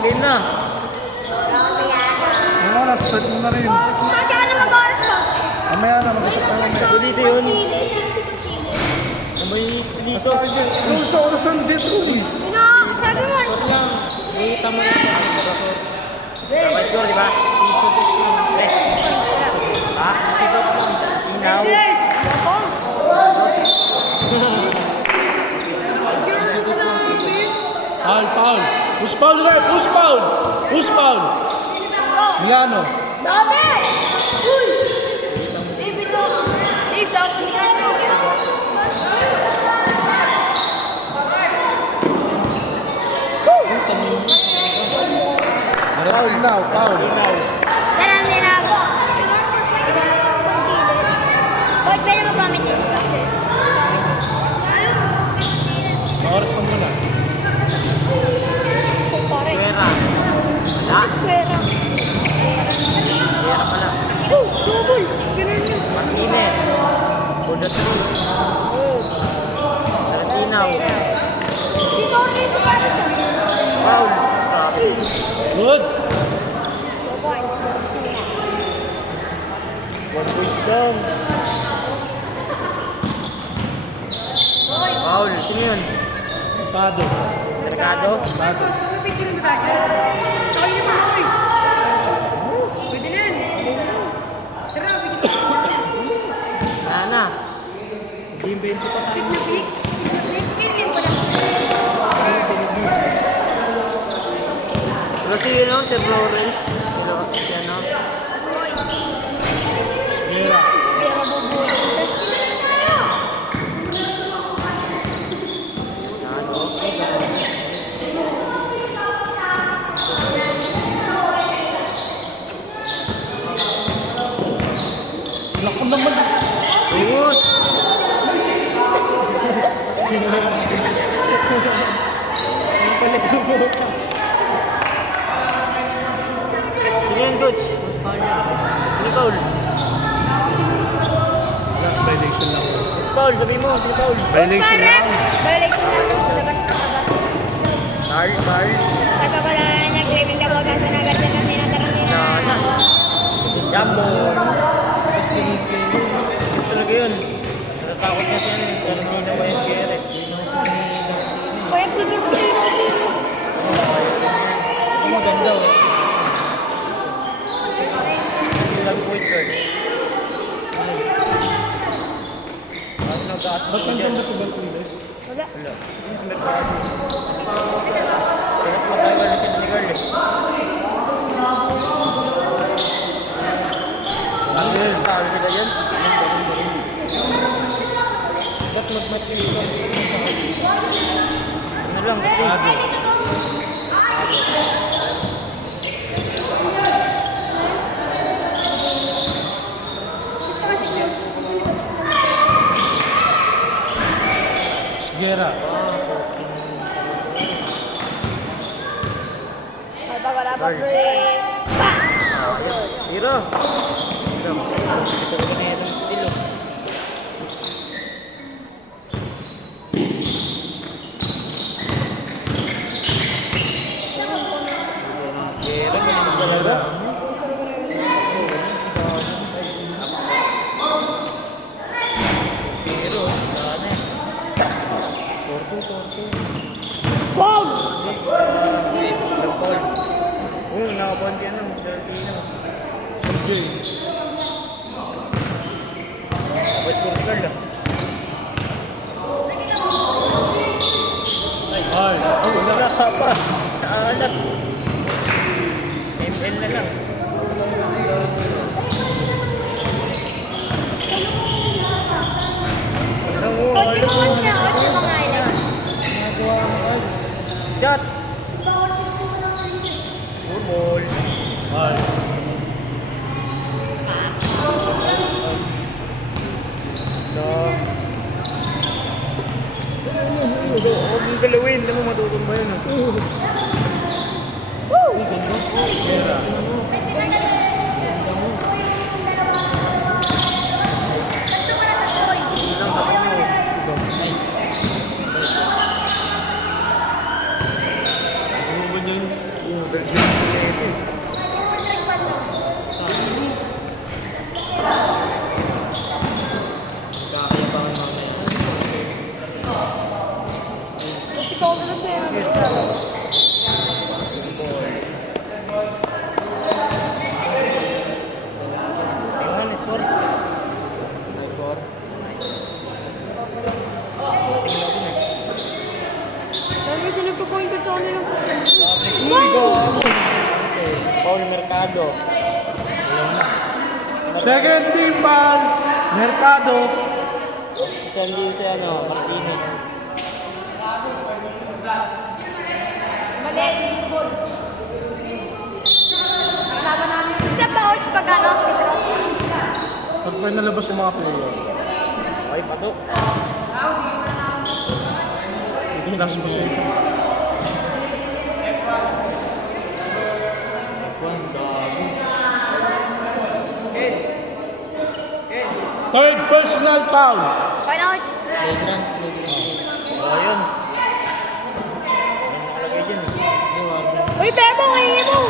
game na. Yung oras, start mo na rin. Kaya na mag-oras ko. Mamaya na, mag-isip ka mamaya. Ako dito yun. May dito. Yung sa orasan dito. Sabi mo. Kita mo na sa dapat score, di ba? Isitos lang. Rest. Ha? Isitos lang. Inaw. Isitos lang. Foul. Push foul rin, push foul. Push foul. Milano. Dami! Uy! Dave, ito. Dave, dapat Milano. Foul now, foul. Marami na ako. Tapos may ginagawa ko pang kilis. Bakit pwede mo gamit yung practice? Oras ka muna. Squera. Wala. Square. Squera pala. Oh, double. Ganun yun. Martinez. For the through. Tarantinaw. Dito ako rin sa Paris. Foul. Grabe. Good. 2 points. 1 point down. Foul. Sino yun? Pado. Mercado? Marcos, pumipigil mo tayo. Tsaka yun mo, oy. Pwede na yan. Tara, pigil mo. Wala na. Hindi 20 pa tayo. Pick na pick. Pigilin ko lang. Wala si yun, Sir Lawrence. Wala kasi siya, no? Squera. Pero bubuhay. Lako naman. Ayos! Sino yun, coach? Sino foul? Wala, violation lang. Sino foul? Sabi mo, sino foul? Violation lang. Violation lang. Labas na labas. Carl. Pagka wala na nag-living ka bagas na agad na kami na Wala. Jambo. Gusto talaga yun. Natatakot na siya. Pero hindi naman yung kere. Kaya pigil ko rin kasi. Ito maganda, oh. Silang point guard. Ano nag-aas Ba't mo nandun dyan? ba si Baltules? Wala. Wala. Yung sa merkado. Kaya matagal na siya ni Carl eh. Nandun. Tawag sila yan. Ba't mag-match yung ito? Ano lang, Pado. Squera. Pagka wala pa break. Tiro! Ito talaga na yung estilo. Pero ganun talaga. Pero, dami. Torto. Wow! Nag-foul. Nakapound si ano, Tarantino. Okay. Tapos score si Carl ah. Ay. Wala ka pa. Naanak. ML na lang. Alam mo, Pag pinuwas niya, 8 mga ilan. Shot! Good ball. Ay. So, huwag mong galawin. Alam mo, matutumba yun. Uy, ganda. Squera. Ilang kapag mo. Ano ba yun? Kakayabangan mamaya. Kasi ko na siya. Tingnan, score. Score. Tingnan din eh. Sabi kasi nagpo-point ko sa kanila. Uy, go! Paul Mercado. Wala na. Second team foul. Mercado. Sali si ano, Martinez. Mali. Step out pag ano, Pedro. Pag may nalabas yung mga player. Okay, pasok. Last position. Third personal foul. Point out. Playground. Oh, yun. Nakalagay dyan eh. Uy, Bebo, ngayon mo.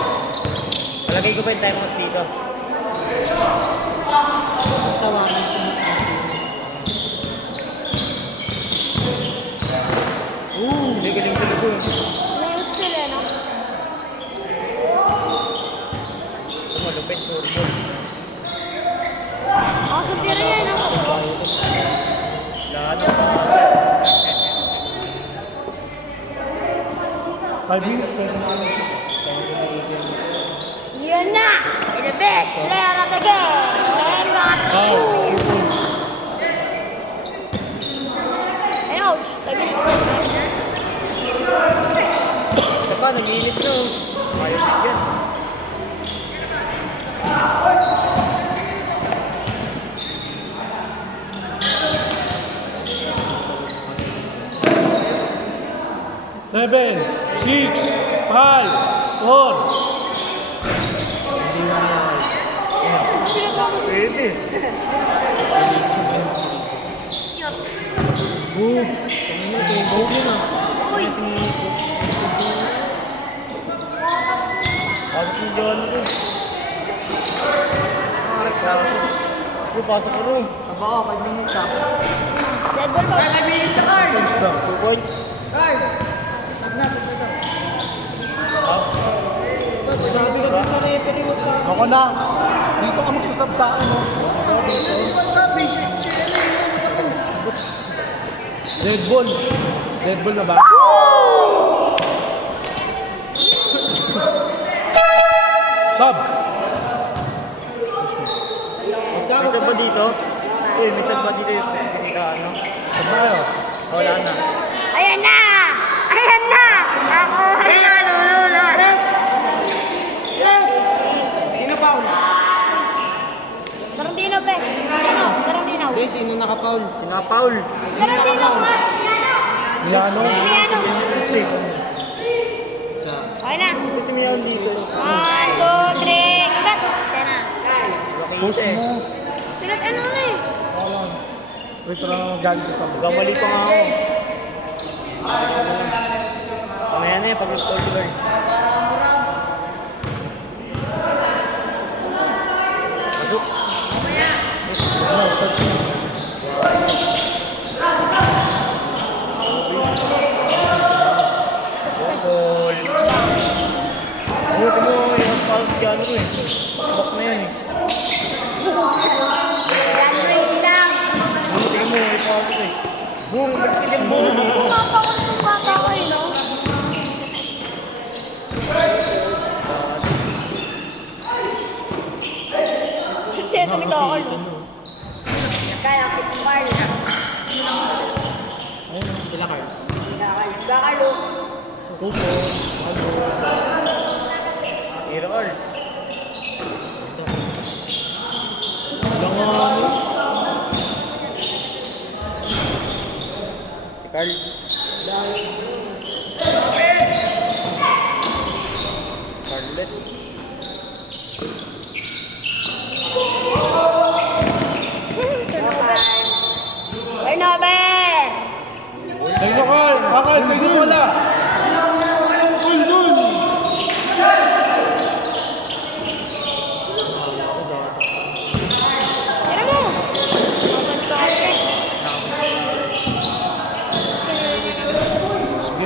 Palagay ko ba yung timeout dito? Basta wakan siya ng Martinez. Hindi galing talaga eh. Ngayon sila, no? Malupit, turbo. Ako sa tira yan, no? Lahat ng mga 5 minutes. Pwede na kami. Yun na! You're the best player of the game! Not Oh. Hey, coach. 5 minutes. isa pa, nag-iinit na oh. Ayaw bigyan. Seven, 6, 5, 4. Hindi mo niya. Pwede. Boom! Tingnan mo, boom yun ah. Uy! Pasok si John ko. Pasok ko rin. Saba ako, 5 minutes ah. Dead ball coach. 5 minutes na card. 2 points. Card. Sab na. Sabi ko dito na yung pinimog sa akin. Ako na. Dito ka magsasab sa akin, no? Sabi, siya na yung ako. Dead ball. Dead ball na ba? Sub. May sab ba dito? Uy, may sab ba dito yung ano? Sub na kayo. Wala na. Ayan na! Ayan na! Ako na lulula! Sino foul? Tarantino, pe. Ano? Tarantino. Hindi, sino naka-foul? Sino naka-foul? Tarantino nga. Milano. Milano. Isa. Okay na. Kasi may yan dito. 1, 2, 3, cut! Yan na. Push mo. Pinat ano na eh. Wait, lang galing sa tabi. Gamali pa nga ako. Mamaya na pag nag-call guard. Pasok. Goal. Oh, ito mo yung foul si ano eh. Bak na yan eh. Yan, race lang. Tingnan mo, may foul ko eh. Boom, balis ka dyan, boom. Papa ko ng bata ko eh, no? Kaya tumito ako, no? Kaya ako kumain na. Ayun, sila Carl. Gakalo. Kupo. Hero Carl. Wala nga ano. Si Carl. Carlet. Bernabe! Tignan ka. Kakal, tignan wala.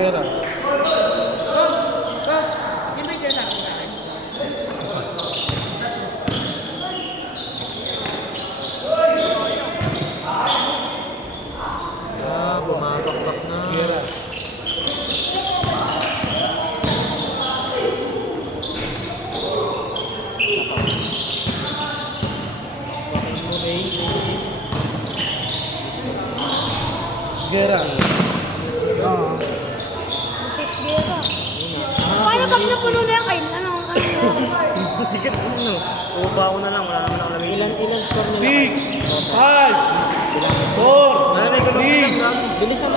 Sigera. Yun ba yung sinasabi sa akin? Bumabakbak na. Sigera. Sigera. Oo. Six zero. Paano pag napuno na yung kain? Ano? Ticket ano? Upa ko na lang. Wala naman ako lagay. Ilan score nila? 6, 5, 4, Nanay ko lang 3, lang. Bilisan mo.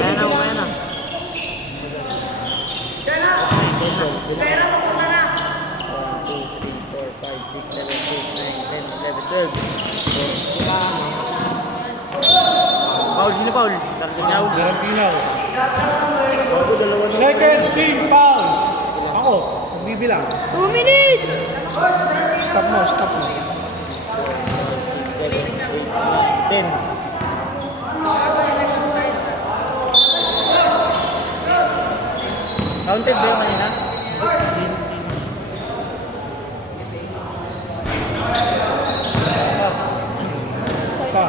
Kaya na, kaya na. Pera, papunta na. 1, 2, 3, 4, 5, 6, 7, 8, 9, 10, 11, 12. Paul, sino Paul? Para sa inyaw. Garapinaw. Bago, dalawa na. Second team foul. Ako, magbibilang. 2 minutes! Stop mo, stop mo. 10. Counted ba yung kanina? Pa.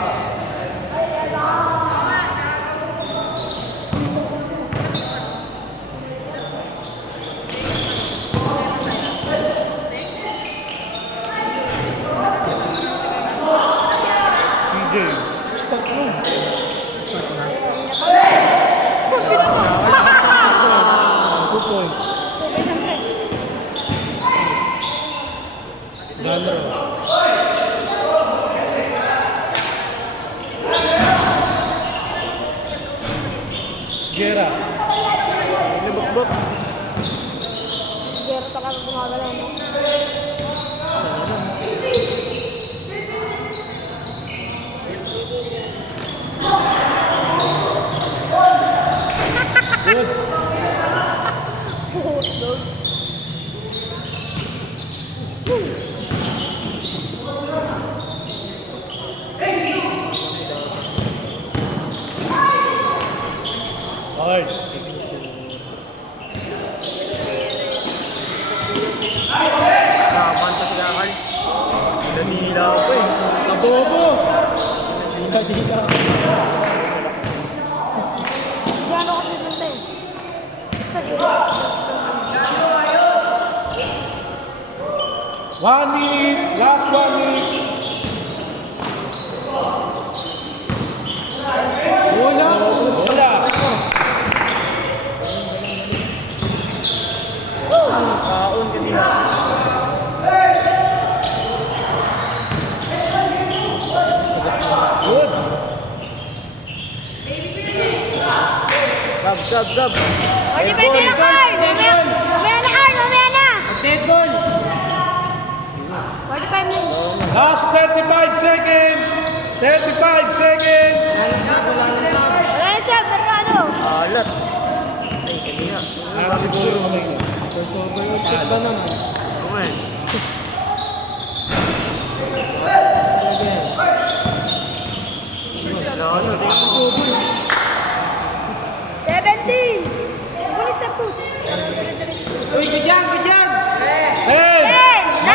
CJ. Stop mo. 2 points. Gano. Sigera. Nabukbok. Zero talaga gumagalaw mo. Good. Hard. Nakaman pa sila Carl. Nanila ako eh. Kabobo. Nanila. Gano'n kasi basta eh. Sorry. 1 minute. Last 1 minute. Wala. Wala. Kaon ka diha. Good. Sub. Pwede na, Carl! Mamaya na, Carl! Mamaya na! Dead ball. 45 minutes. Last 35 seconds. 35 seconds. Wala na siya, Mercado. Alat. Ay, sabi nga. Ah, siguro naman yun. Check ba naman? Oo nga eh. Ano, tingnan mo. 17! Bilis na po. Uy, good job, good job! 10, 10, 9,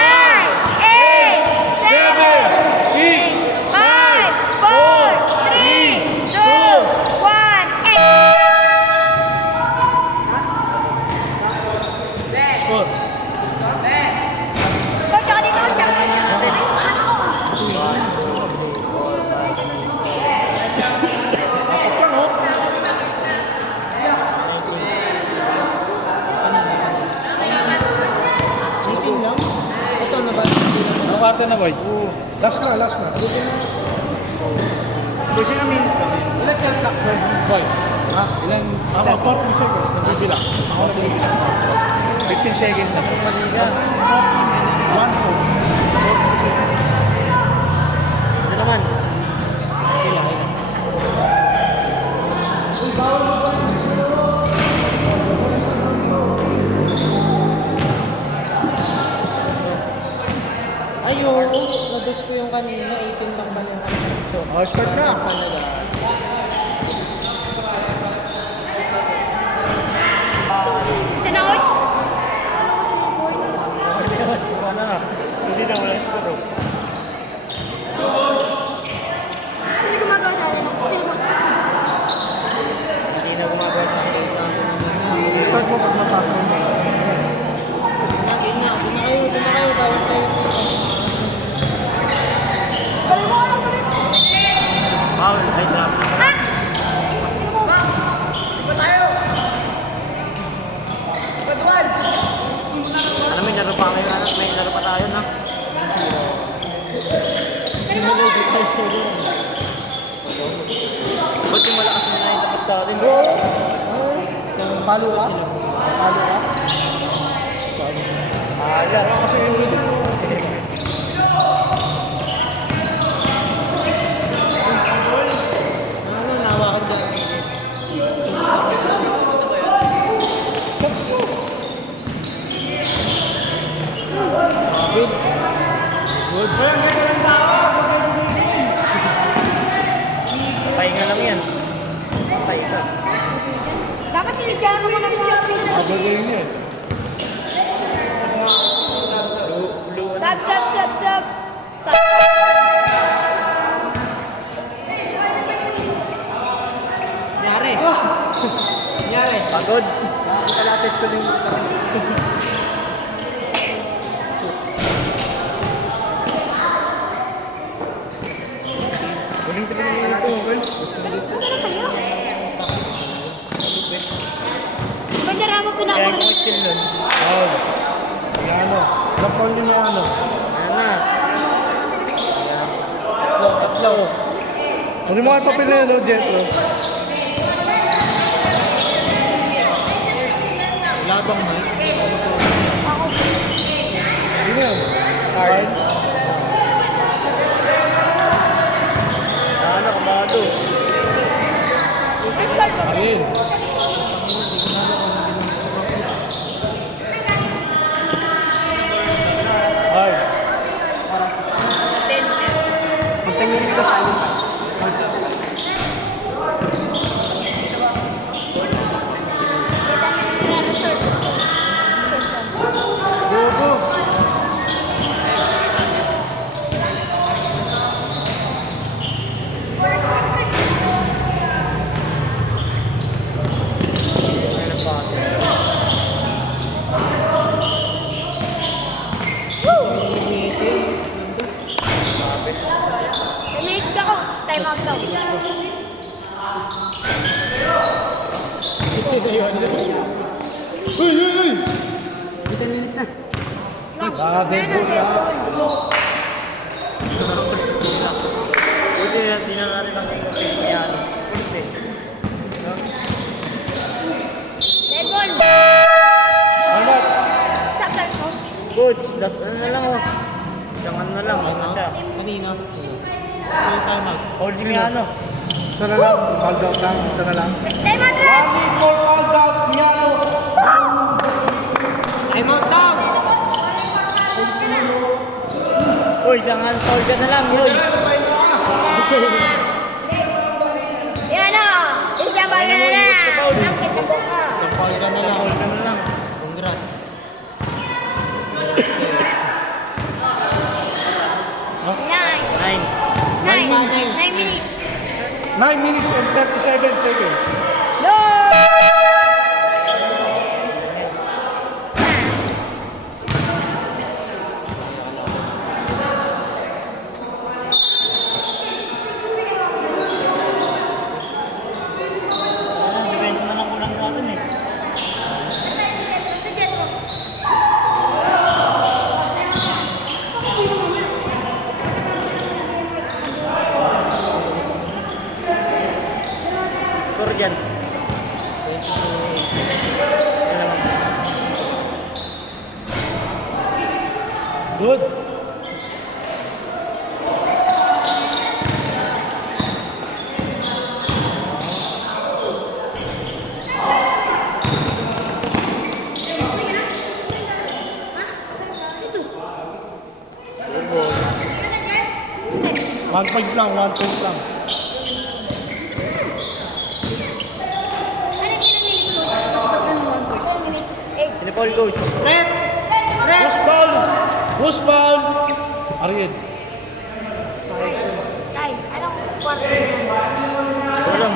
8, 7, 7, 6, 5, 4, 3, 2, 1, 8. Score. Coach, ako dito, coach. Apat lang, oh. Meeting lang? Ito na ba? Ang kwarta na, boy. Last na, last na. Kasi na minutes na. Wala siya takbo. Boy. Ha? Ilan? Ako, 14 seconds. Nagbibilang. Ako nagbibilang. 15 seconds na. 1, 4. 14 seconds. Ito naman. Ay, oo. Nados ko yung kanina. 18 lang ba yung kanina? So, Oh, start na. talaga. start mo pag mapasok mo. Lagi na. Doon na kayo. Bawat tayo. Foul. Ay, drop. Ano, may laro pa kayo, anak? May laro pa tayo, na? Hinulog yung tayo solo. Ba't yung malakas na na yung tapat sa atin? Palo ka? Palo ka? Laro kasi yung ulit. Ano, nawakan dyan. Good. Good. Pahinga lang yan. Pahinga. Dapat tinigyan ka mga Gagawin niya eh. Sub. Stop. Nyari. Nyari. Pagod. Kalates ko lang yung Huling tabi na ito. Bandera mo Kaya pinaka. yung skill nun. Oh. Yan o. Lapol niyo na ano. Ano na? Tatlo. Ano yung mga papel na yun, no, Jetro? Labang mo. Yun yan. Card. Ano, kamado. Ayun. Ay. 10 minutes ka tayo. Go, go. Minutes ka ko. Time out daw. Uy, uy, uy. 10 minutes na. Dead ball na. Buti na, di na natin ang yan. Buti. Dead ball. Ano? Stop that coach. Coach, last ano na lang oh. Isang ano na lang, ano na siya. Kanina. So, time out. Hold si Miano. Isa na lang. Call out lang. Isa na lang. Time out na. Need more call out. Miano. Time out daw! Uy, isang foul dyan na lang, yun. Yan o. Isang ball na na. Ang kita mo ka. Isang foul ka na lang. Foul ka na lang. Congrats. Nine. 9. 9 minutes. 9 minutes and 37 seconds. No! Defense na lang kulang natin eh. Sige mo. Score dyan. 28. Good. One point lang. Sino Paul, coach? Who's ball? Who's ball? Ariel. Nine. Anong quarter na yan? Kulang.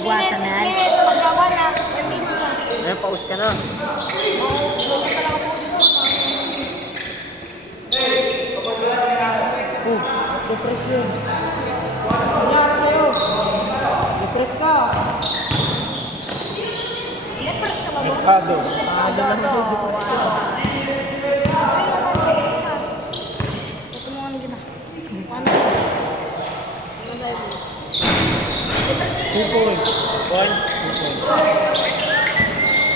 Minutes, magkawan na. May pause ka na. Depress yun. Nangyari sa'yo. Depress ka. Lepers ka ba, boss? Mercado. Mahalo lang yun. Depress ka. Ito mo kami din ah. Paano? Ano tayo mo? 2 points. Points.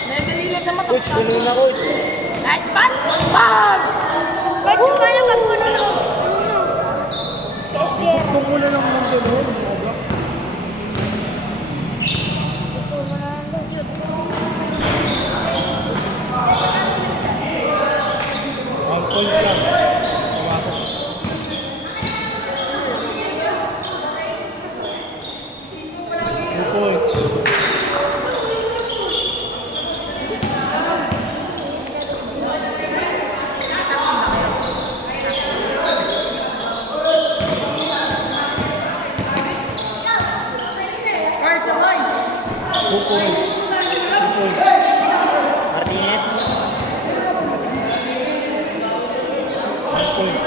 Nadali na sa mata. Coach, puno na coach. Nice pass! Bam! Ba't yung paano pag puno na? Puno. PSG. Kung muna lang ng gano'n. Puno na lang. Ang point lang. Tawakot. Two points. Carl, sabay. 2 points. 2 points. Martinez. 1 point.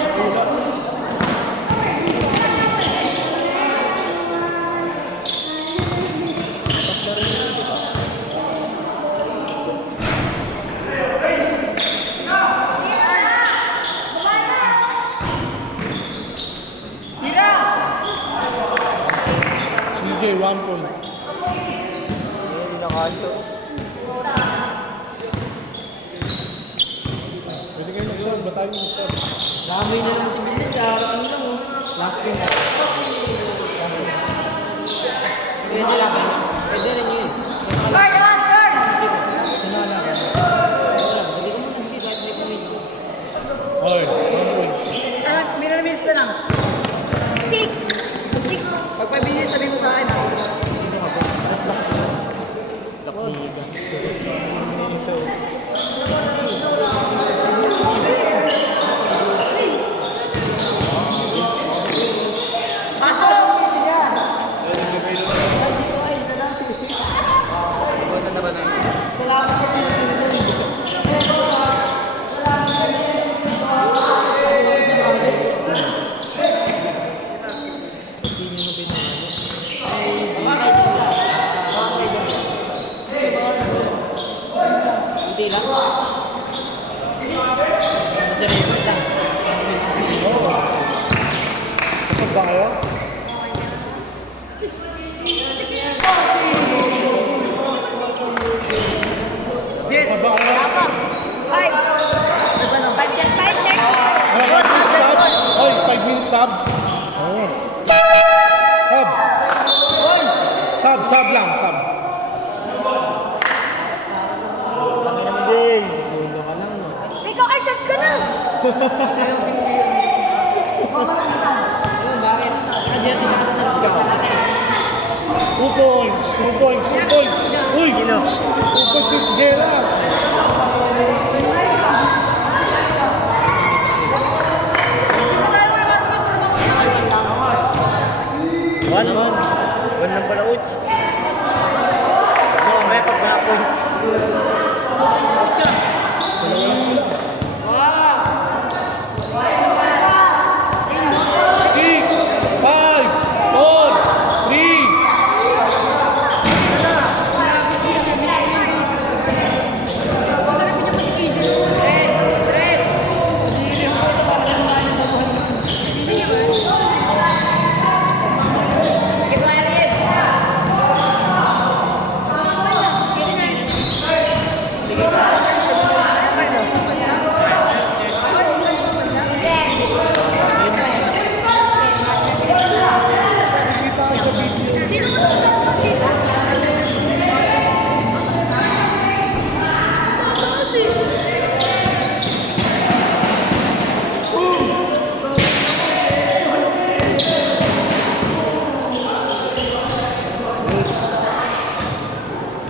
Tira! CJ, 1 point. Hindi na kanto. Pwede kayo mag-serve. Ba tayo mag-serve? Lamay na lang si Billy sa harapan nila mo. Last game. Pwede lang ba? Pwede rin yun. Carl, naman, Carl! Sinala ka. Wala. Pwede ka muna sige kahit may pumis ko. Okay, 1 point. Minamiss na lang. 6. 6. Pag pabili, sabi mo sa akin ah. Pasok! Iwasan na ba na? Hindi mo pinahalo. Hindi lang. Seryoso lang. Kapag ba kayo? Kapag ba kayo? Tama. 5. 5 dyan. 5 30. Sub? Oy, 5 minutes sub. Oo. Sub. Sub lang, sub. Tangin naman din. Puno ka lang, no? Ikaw, Arshad ka na. Ayun, bakit? Nandiyan sila ka sa lugar natin. 2 points, 2 points, 2 points. Uy, 2 points yung Sigera. One. One lang pala coach. No, may pag na points. Six, 5, 4, 3.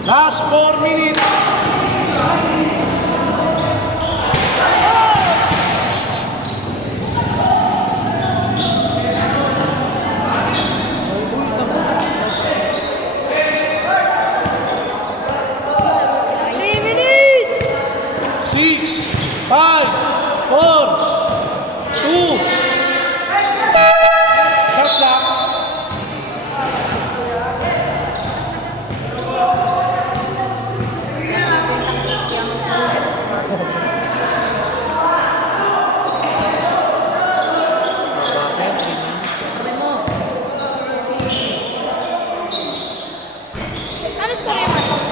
Last 4 minutes. 5, 4, 2. Shot clock. Ano score yung Marcos?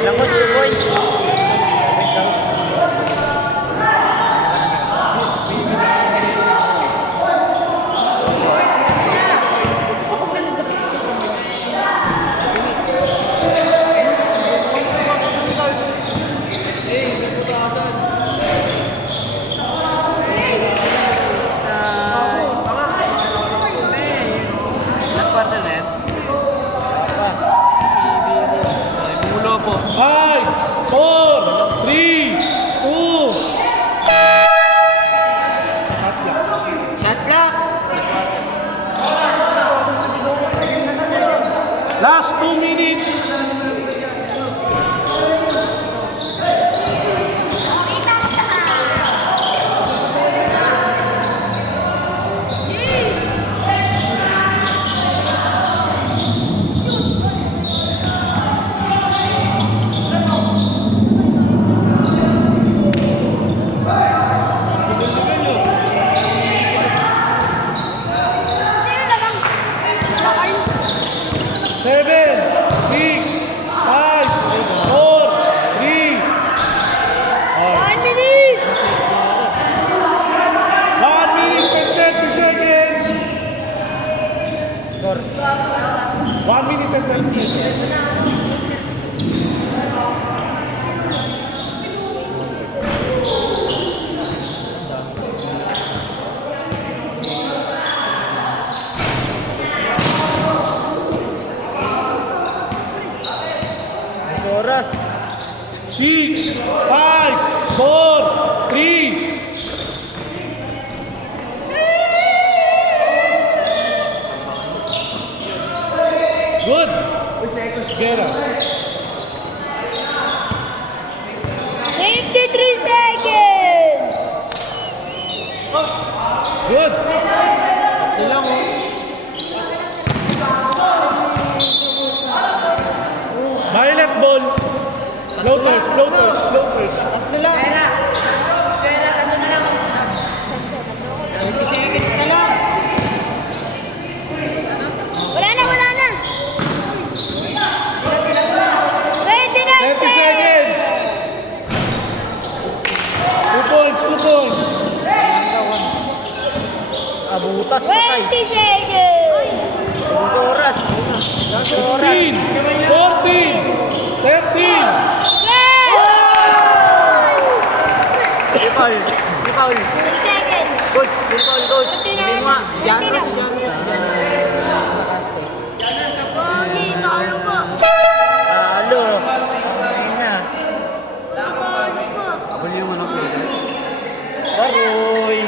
Ilang boss, 2 points. Last quarter na yan. Mulo po. 5, 4, 3, 2. Shot clock. Shot clock. Last 2 minutes. Kita ko sa Sino na bang? Bakal? 7, 6, 5, 4, 3. 1 minute! 1 minute and 30 seconds. Score. 1 minute and 30 seconds. Oras. 6, 5, 4, 3. Good. Guerra. 53 seconds! Good. Ilang oh. Violet ball. Floaters, floaters, floaters. Sera. Sera, ano na lang. 20 seconds na lang. Wala na, wala na! 29 30 seconds. 2 points, 2 points. Abutas pa tayo. 20 seconds! Last oras. Last oras. 15, 14, 13. Foul. Foul. 6 seconds! Coach. Foul, coach. Hindi na, Hindi mo. hindi na. Si Janro. Nakaste. Pogi, talo po! Talo. Ayun na. Talo po! Huli mo ng players. Aroy.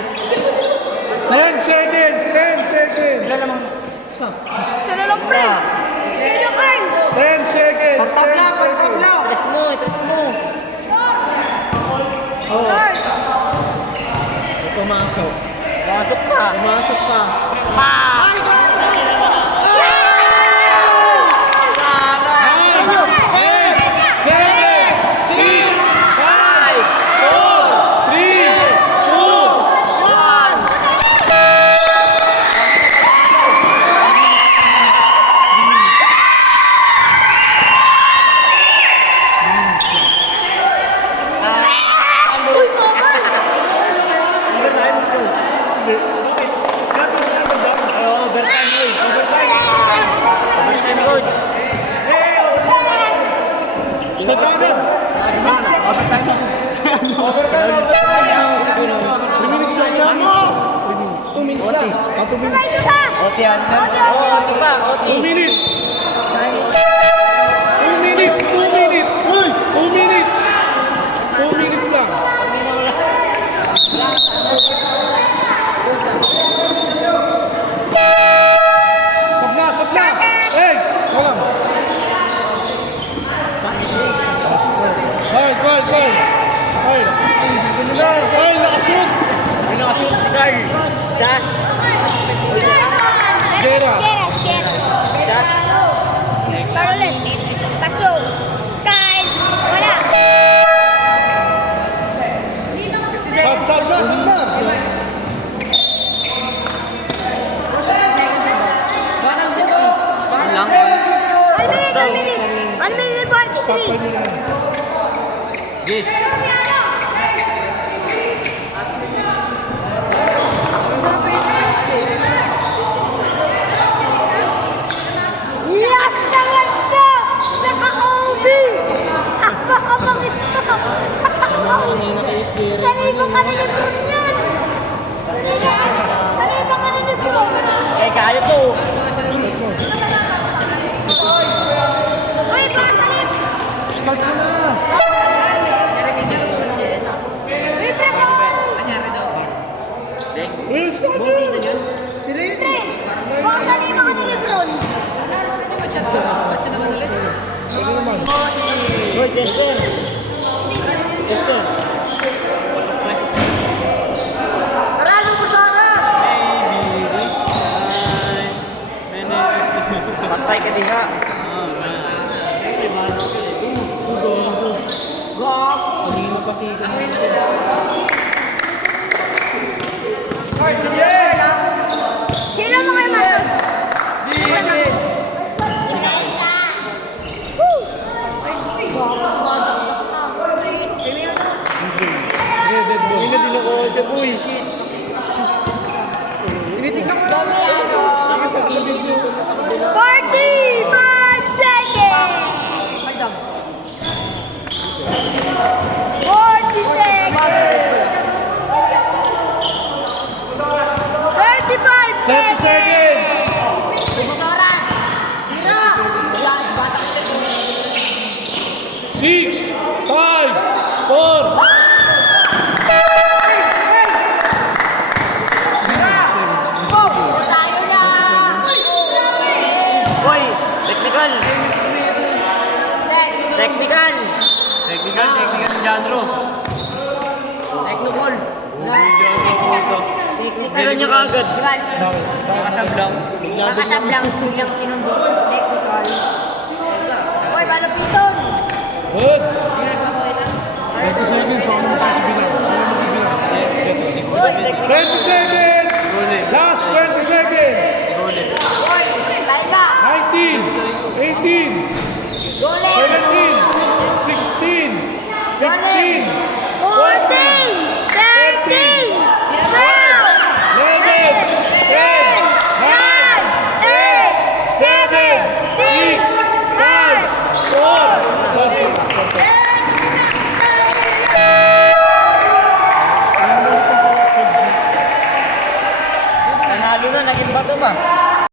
10 seconds, 10 seconds. Wala namang. Siya na lang, pre! Hindi na, Carl! 10 seconds. Pagtabla, 10 seconds. pagtabla. Tres mo, tres mo. Oh. Start! Pumasok. Pumasok pa. Pumasok pa. Pa! 3 minutes lang yan. 3 minutes. 2 minutes lang. Ah, 2 minutes. Suka! Ote under. Ote pa! 2 minutes. 2 minutes. 2 minutes. 2 minutes. 2 minutes lang. Kapla. Hey! Walang. Goal. Hey! Hey, nakashoot! May nakashoot si Carl. Isa. Skera! Parolin! Paso! Kyle! Wala! Sab na! Lang. 1 minute! 1 minute 43! Git. Last naman to! Naka-OB! Napakabangis mo! Sanay mo ka na yung drone yan! Sanay mo ka na yung drone! Eh, kaya to. Uy, baka sanay! Start ko na! Uy, bravo! Will, start na! Pre! Baka sanay mo ka na yung drone! Ano naman? Hoy, Chester. Chester. Karalo mo sa oras! Patay ka diha. Kanina kasi Hilo mo kayo, Matos! Dead ball. Hindi na din ako siya, boy. tinitignan ko lang. Saka sa gilid yung punta sa kabila. 45 seconds! 40 seconds! 35 30 seconds! seconds! Oras! 6, 5, 4, Tayo na! Hoy, technical. Technical. Technical ni Janro. Technical. Tira niya kaagad. Nakasablang. Nakasablang silang tinundot. Technical. Uy, malupiton! good! 30 seconds, ako magsasabi na.